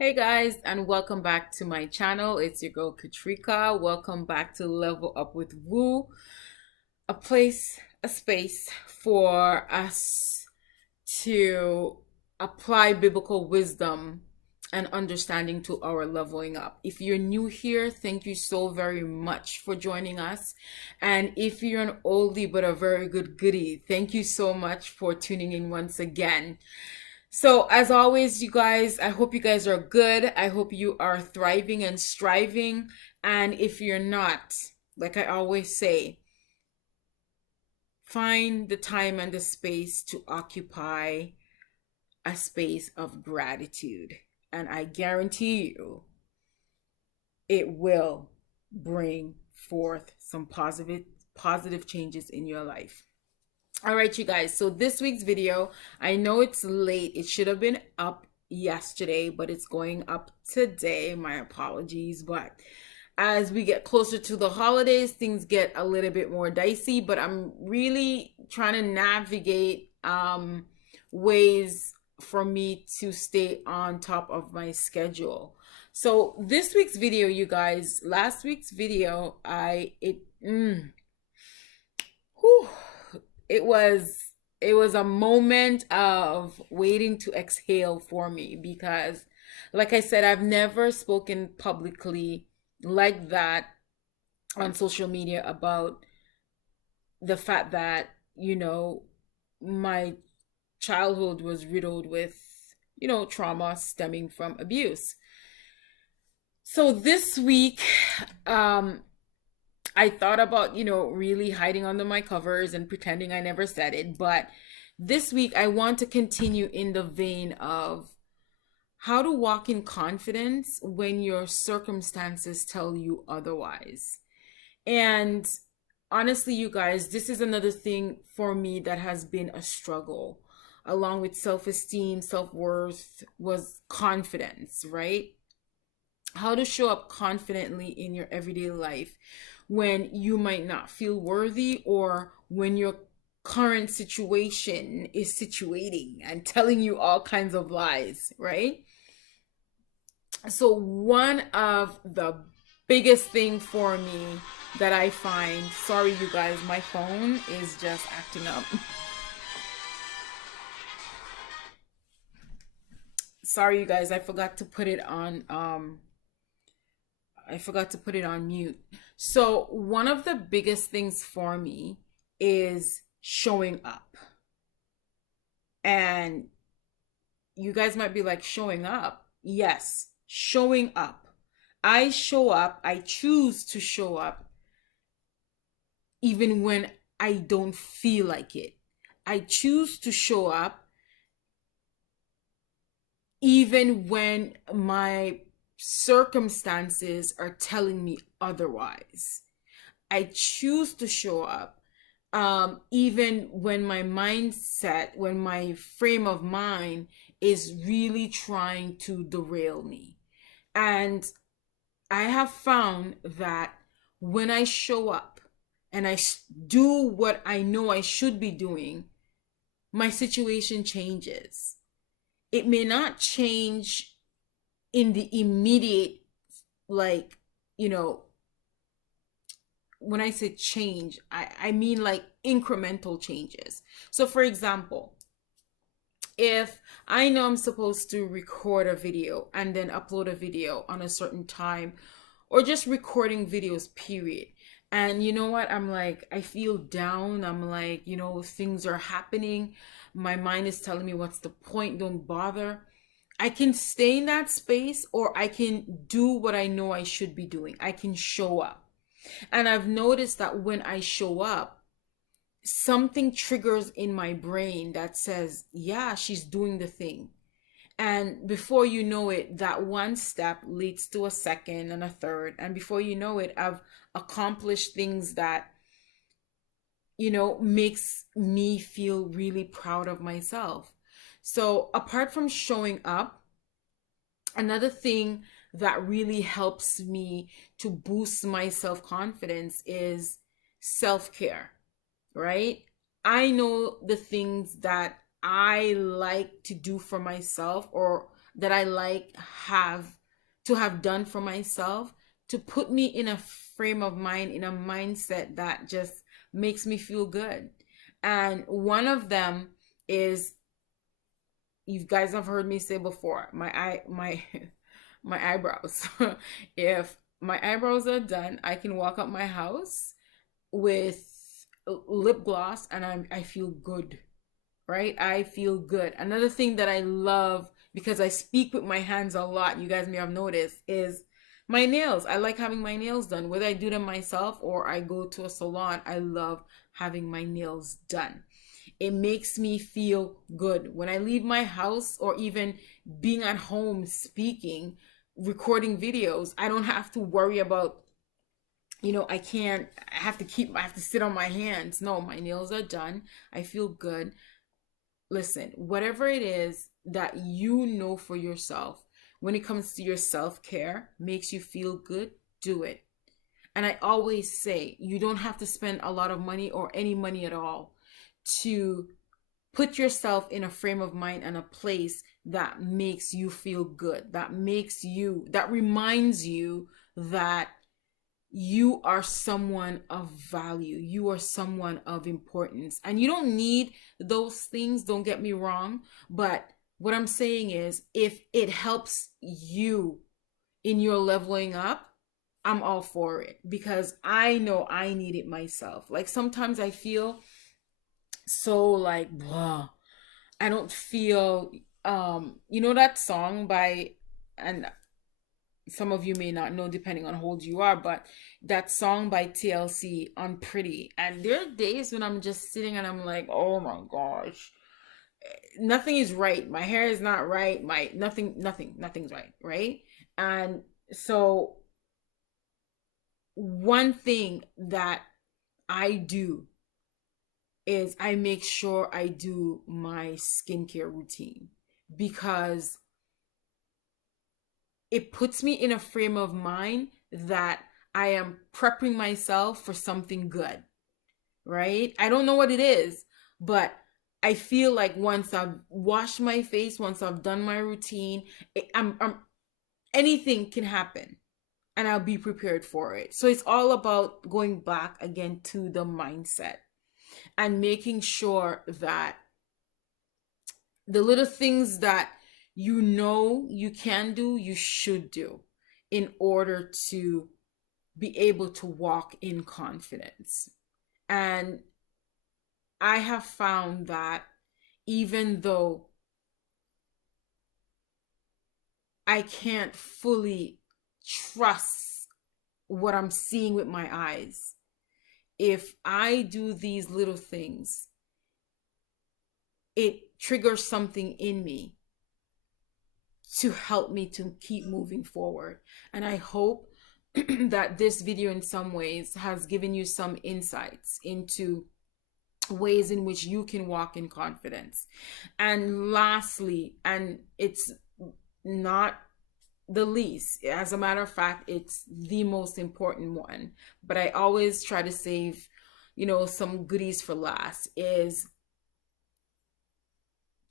Hey guys, and welcome back to my channel. It's your girl Katrika. Welcome back to Level Up with Woo, a place, a space for us to apply biblical wisdom and understanding to our leveling up. If you're new here, thank you so very much for joining us. And if you're an oldie but a very good goodie, thank you so much for tuning in once again. So, as always, you guys, I hope you guys are good. I hope you are thriving and striving. And if you're not, like I always say, find the time and the space to occupy a space of gratitude. And I guarantee you, it will bring forth some positive changes in your life. All right, you guys. So this week's video, I know it's late. It should have been up yesterday, but it's going up today. My apologies. But as we get closer to the holidays, things get a little bit more dicey, but I'm really trying to navigate ways for me to stay on top of my schedule. So this week's video, you guys, last week's video, whew, it was it was a moment of waiting to exhale for me because like I said, I've never spoken publicly like that on social media about the fact that, my childhood was riddled with, trauma stemming from abuse. So this week, um, I thought about, really hiding under my covers and pretending I never said it. But this week, I want to continue in the vein of how to walk in confidence when your circumstances tell you otherwise. And honestly, you guys, this is another thing for me that has been a struggle, along with self esteem, self worth, was confidence, right? How to show up confidently in your everyday life when you might not feel worthy or when your current situation is situating and telling you all kinds of lies, right? So one of the biggest thing for me that I find, sorry you guys, my phone is just acting up. Sorry you guys, I forgot to put it on mute. So, one of the biggest things for me is showing up. And you guys might be like, showing up? Yes, showing up. I show up, I choose to show up even when I don't feel like it. I choose to show up even when my circumstances are telling me otherwise. I choose to show up even when my mindset, when my frame of mind is really trying to derail me. And I have found that when I show up and do what I know I should be doing, my situation changes. It may not change in the immediate, like, you know, when I say change, I mean like incremental changes. So, for example, if I know I'm supposed to record a video and then upload a video on a certain time, or just recording videos, period. And you know what? I'm like, I feel down. I'm like, things are happening. My mind is telling me, what's the point? Don't bother. I can stay in that space or I can do what I know I should be doing. I can show up. And I've noticed that when I show up, something triggers in my brain that says, yeah, she's doing the thing. And before you know it, that one step leads to a second and a third. And before you know it, I've accomplished things that, makes me feel really proud of myself. So apart from showing up, another thing that really helps me to boost my self confidence is self care, right? I know the things that I like to do for myself, or that I like have to have done for myself to put me in a frame of mind, in a mindset that just makes me feel good. And one of them is, you guys have heard me say before, my eyebrows. If my eyebrows are done, I can walk up my house with lip gloss and I feel good, right? I feel good. Another thing that I love, because I speak with my hands a lot, you guys may have noticed, is my nails. I like having my nails done, whether I do them myself or I go to a salon. I love having my nails done. It makes me feel good when I leave my house, or even being at home speaking, recording videos. I don't have to worry about, I have to sit on my hands. No, my nails are done. I feel good. Listen, whatever it is that you know for yourself, when it comes to your self-care, makes you feel good, do it. And I always say, you don't have to spend a lot of money or any money at all to put yourself in a frame of mind and a place that makes you feel good, that reminds you that you are someone of value, you are someone of importance. And you don't need those things, don't get me wrong, but what I'm saying is, if it helps you in your leveling up, I'm all for it, because I know I need it myself. Like sometimes I feel so like blah. I don't feel that song by, and some of you may not know depending on how old you are, but that song by TLC, Unpretty. And there are days when I'm just sitting and I'm like, oh my gosh, nothing is right. My hair is not right. My nothing's right, right? And so one thing that I do is I make sure I do my skincare routine, because it puts me in a frame of mind that I am prepping myself for something good, right? I don't know what it is, but I feel like once I've washed my face, once I've done my routine, anything can happen and I'll be prepared for it. So it's all about going back again to the mindset and making sure that the little things that you can do, you should do in order to be able to walk in confidence. And I have found that even though I can't fully trust what I'm seeing with my eyes, if I do these little things, it triggers something in me to help me to keep moving forward. And I hope that this video in some ways has given you some insights into ways in which you can walk in confidence. And lastly, and it's not the least, as a matter of fact, it's the most important one, but I always try to save, some goodies for last, is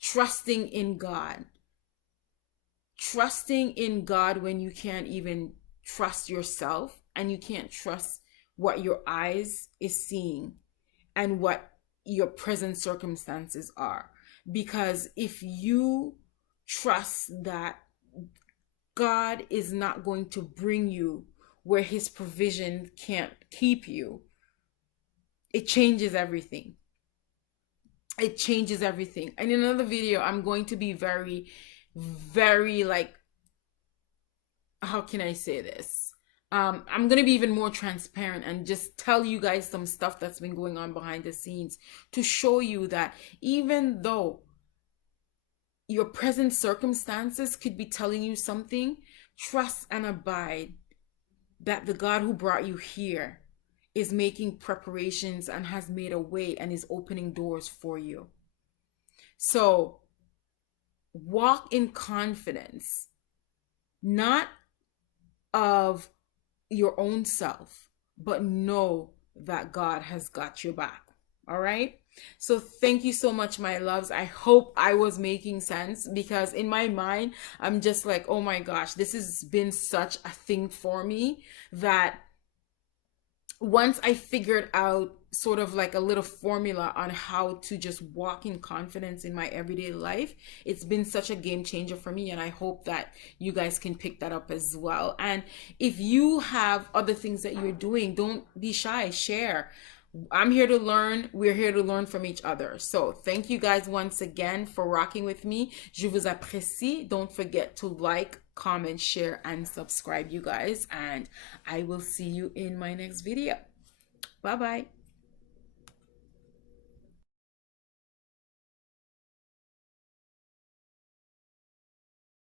trusting in God. Trusting in God when you can't even trust yourself, and you can't trust what your eyes is seeing and what your present circumstances are. Because if you trust that God is not going to bring you where his provision can't keep you, it changes everything. It changes everything. And in another video, I'm going to be very, very, like, how can I say this? I'm going to be even more transparent and just tell you guys some stuff that's been going on behind the scenes, to show you that even though your present circumstances could be telling you something, trust and abide that the God who brought you here is making preparations and has made a way and is opening doors for you. So walk in confidence, not of your own self, but know that God has got your back. All right? So thank you so much, my loves. I hope I was making sense, because in my mind, I'm just like, oh my gosh, this has been such a thing for me that once I figured out sort of like a little formula on how to just walk in confidence in my everyday life, it's been such a game changer for me. And I hope that you guys can pick that up as well. And if you have other things that you're doing, don't be shy, share. I'm here to learn. We're here to learn from each other. So thank you guys once again for rocking with me. Je vous apprécie. Don't forget to like, comment, share, and subscribe, you guys. And I will see you in my next video. Bye bye.